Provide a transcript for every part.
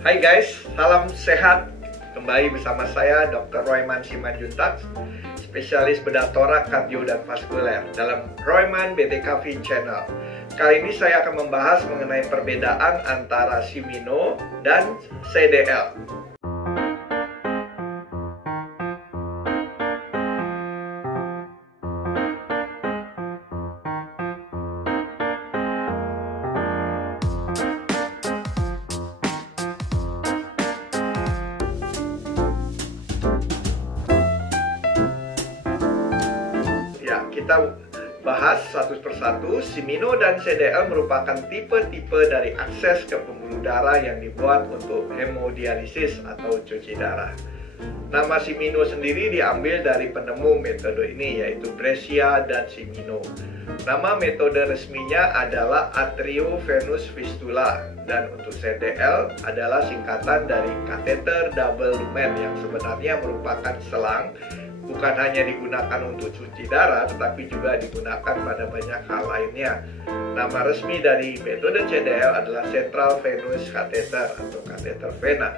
Hai guys, salam sehat. Kembali bersama saya Dr. Royman Simanjuntak, spesialis bedah torak, kardio, dan vaskuler dalam Royman BTKV Channel. Kali ini saya akan membahas mengenai perbedaan antara Simino dan CDL. Kita bahas satu persatu. Simino dan CDL merupakan tipe-tipe dari akses ke pembuluh darah yang dibuat untuk hemodialisis atau cuci darah. Nama Simino sendiri diambil dari penemu metode ini, yaitu Brescia dan Simino. Nama metode resminya adalah arteriovenous fistula, dan untuk CDL adalah singkatan dari catheter double lumen yang sebenarnya merupakan selang. Bukan hanya digunakan untuk cuci darah, tetapi juga digunakan pada banyak hal lainnya. Nama resmi dari metode CDL adalah Central Venous Catheter atau kateter vena.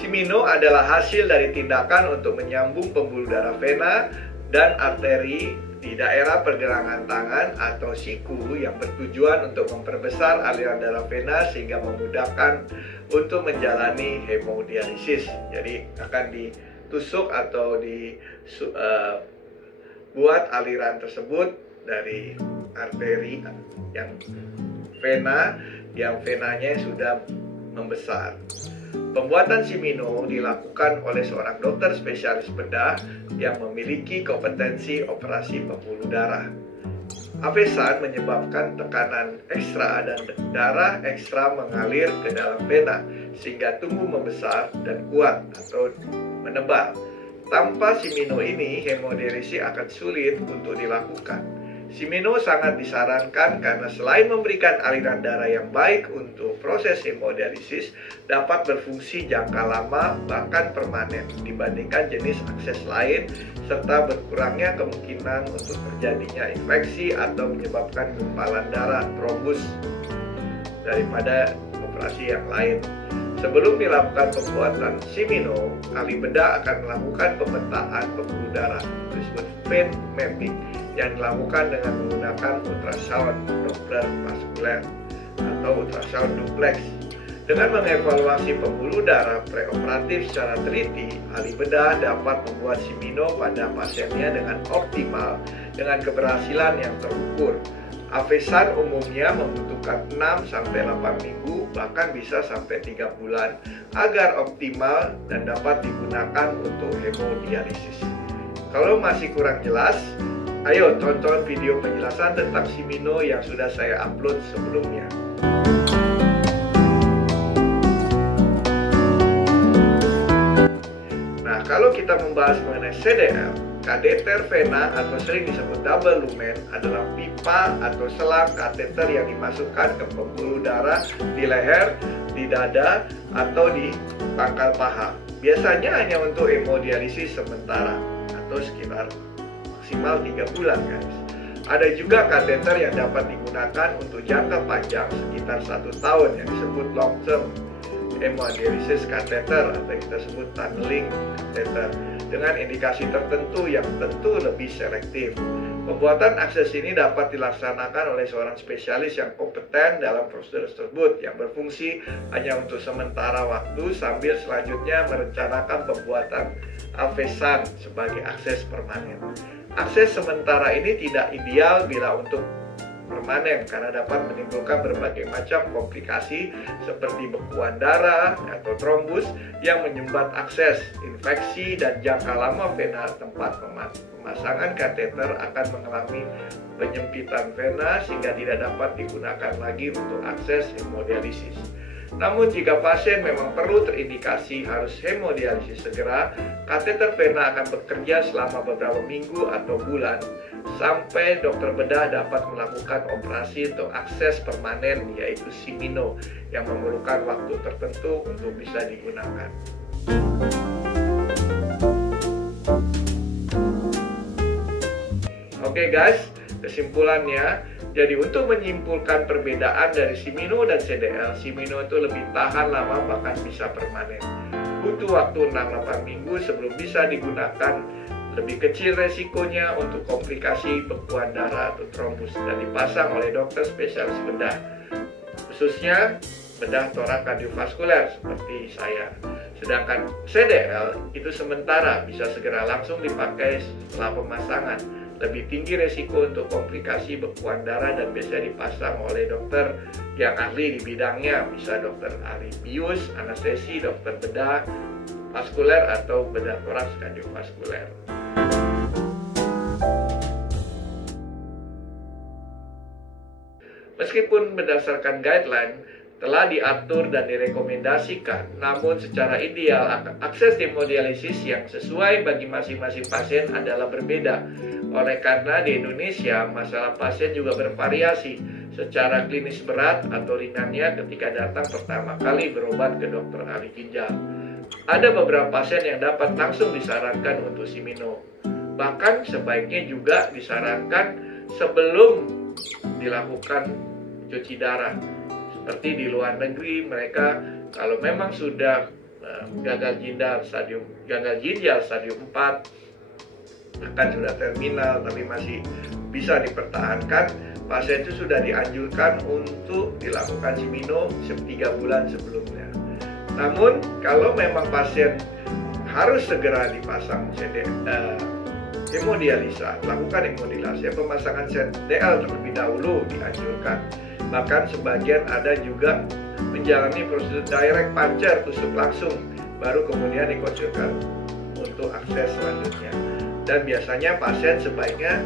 Simino adalah hasil dari tindakan untuk menyambung pembuluh darah vena dan arteri di daerah pergelangan tangan atau siku yang bertujuan untuk memperbesar aliran darah vena sehingga memudahkan untuk menjalani hemodialisis. Jadi akan ditusuk atau dibuat aliran tersebut dari arteri yang venanya sudah membesar. Pembuatan Simino dilakukan oleh seorang dokter spesialis bedah yang memiliki kompetensi operasi pembuluh darah. Avesan menyebabkan tekanan ekstra dan darah ekstra mengalir ke dalam vena sehingga tumbuh membesar dan kuat atau menebal. Tanpa Simino ini, hemodialisis akan sulit untuk dilakukan. Simino sangat disarankan karena selain memberikan aliran darah yang baik untuk proses hemodialisis, dapat berfungsi jangka lama bahkan permanen dibandingkan jenis akses lain, serta berkurangnya kemungkinan untuk terjadinya infeksi atau menyebabkan gumpalan darah trombus daripada operasi yang lain. Sebelum dilakukan pembuatan Simino, ahli bedah akan melakukan pemetaan pembuluh darah, disebut vein mapping, yang dilakukan dengan menggunakan ultrasound Doppler vaskuler atau ultrasound duplex. Dengan mengevaluasi pembuluh darah preoperatif secara teliti, ahli bedah dapat membuat Simino pada pasiennya dengan optimal dengan keberhasilan yang terukur. Avesan umumnya membutuhkan 6-8 minggu, bahkan bisa sampai 3 bulan agar optimal dan dapat digunakan untuk hemodialisis. Kalau masih kurang jelas, ayo tonton video penjelasan tentang Simino yang sudah saya upload sebelumnya. Nah, kalau kita membahas mengenai CDL, kateter vena atau sering disebut double lumen adalah pipa atau selang kateter yang dimasukkan ke pembuluh darah di leher, di dada, atau di pangkal paha. Biasanya hanya untuk hemodialisis sementara atau sekitar maksimal 3 bulan, guys. Ada juga kateter yang dapat digunakan untuk jangka panjang sekitar 1 tahun yang disebut long term hemodialisis catheter atau yang kita sebut tunneling catheter dengan indikasi tertentu yang tentu lebih selektif. Pembuatan akses ini dapat dilaksanakan oleh seorang spesialis yang kompeten dalam prosedur tersebut yang berfungsi hanya untuk sementara waktu sambil selanjutnya merencanakan pembuatan avesan sebagai akses permanen. Akses sementara ini tidak ideal bila untuk permanen karena dapat menimbulkan berbagai macam komplikasi seperti bekuan darah atau trombus yang menyumbat akses, infeksi, dan jangka lama vena tempat pemasangan kateter akan mengalami penyempitan vena sehingga tidak dapat digunakan lagi untuk akses hemodialisis. Namun jika pasien memang perlu terindikasi harus hemodialisis segera, kateter vena akan bekerja selama beberapa minggu atau bulan sampai dokter bedah dapat melakukan operasi untuk akses permanen, yaitu Simino, yang memerlukan waktu tertentu untuk bisa digunakan. Oke guys, Kesimpulannya, jadi untuk menyimpulkan perbedaan dari Simino dan CDL, Simino itu lebih tahan lama bahkan bisa permanen. Butuh waktu 6-8 minggu sebelum bisa digunakan, lebih kecil resikonya untuk komplikasi bekuan darah atau trombus, dan dipasang oleh dokter spesialis bedah, khususnya bedah torak kardiovaskuler seperti saya. Sedangkan CDL itu sementara, bisa segera langsung dipakai setelah pemasangan. Lebih tinggi resiko untuk komplikasi bekuan darah dan biasanya dipasang oleh dokter yang ahli di bidangnya, bisa dokter ahli bius, anestesi, dokter bedah vaskuler atau bedah toraks kardiovaskuler. Meskipun berdasarkan guideline telah diatur dan direkomendasikan, namun secara ideal akses hemodialisis yang sesuai bagi masing-masing pasien adalah berbeda. Oleh karena di Indonesia masalah pasien juga bervariasi secara klinis berat atau ringannya ketika datang pertama kali berobat ke dokter ahli ginjal. Ada beberapa pasien yang dapat langsung disarankan untuk Simino. Bahkan sebaiknya juga disarankan sebelum dilakukan cuci darah. Seperti di luar negeri, mereka kalau memang sudah gagal ginjal stadium 4, bahkan sudah terminal tapi masih bisa dipertahankan, pasien itu sudah dianjurkan untuk dilakukan Simino 3 bulan sebelumnya. Namun kalau memang pasien harus segera dipasang hemodialisa, lakukan hemodialisa, pemasangan CDL terlebih dahulu dianjurkan. Bahkan sebagian ada juga menjalani prosedur direct puncture, tusuk langsung, baru kemudian dikucurkan untuk akses selanjutnya. Dan biasanya pasien sebaiknya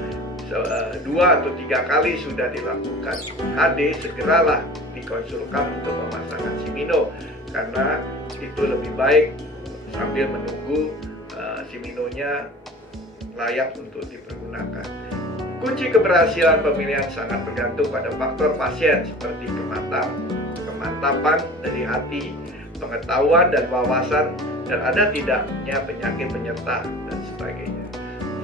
2 atau 3 kali sudah dilakukan HD, segeralah dikonsulkan untuk pemasangan Simino, karena itu lebih baik sambil menunggu Siminonya layak untuk dipergunakan. Kunci keberhasilan pemilihan sangat tergantung pada faktor pasien seperti kemantapan dari hati, pengetahuan dan wawasan, dan ada tidaknya penyakit penyerta dan sebagainya.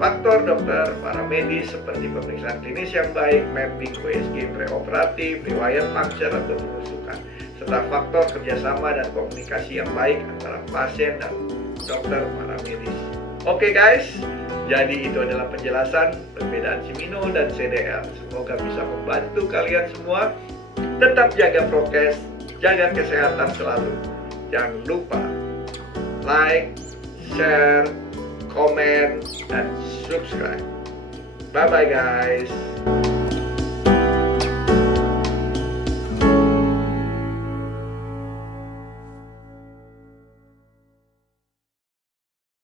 Faktor dokter, para medis seperti pemeriksaan klinis yang baik, mapping USG preoperatif, riwayat puncture atau penusukan, serta faktor kerjasama dan komunikasi yang baik antara pasien dan dokter para medis. Oke guys, jadi itu adalah penjelasan perbedaan Simino dan CDL. Semoga bisa membantu kalian semua. Tetap jaga prokes, jaga kesehatan selalu. Jangan lupa like, share, komen, dan subscribe. Bye-bye guys.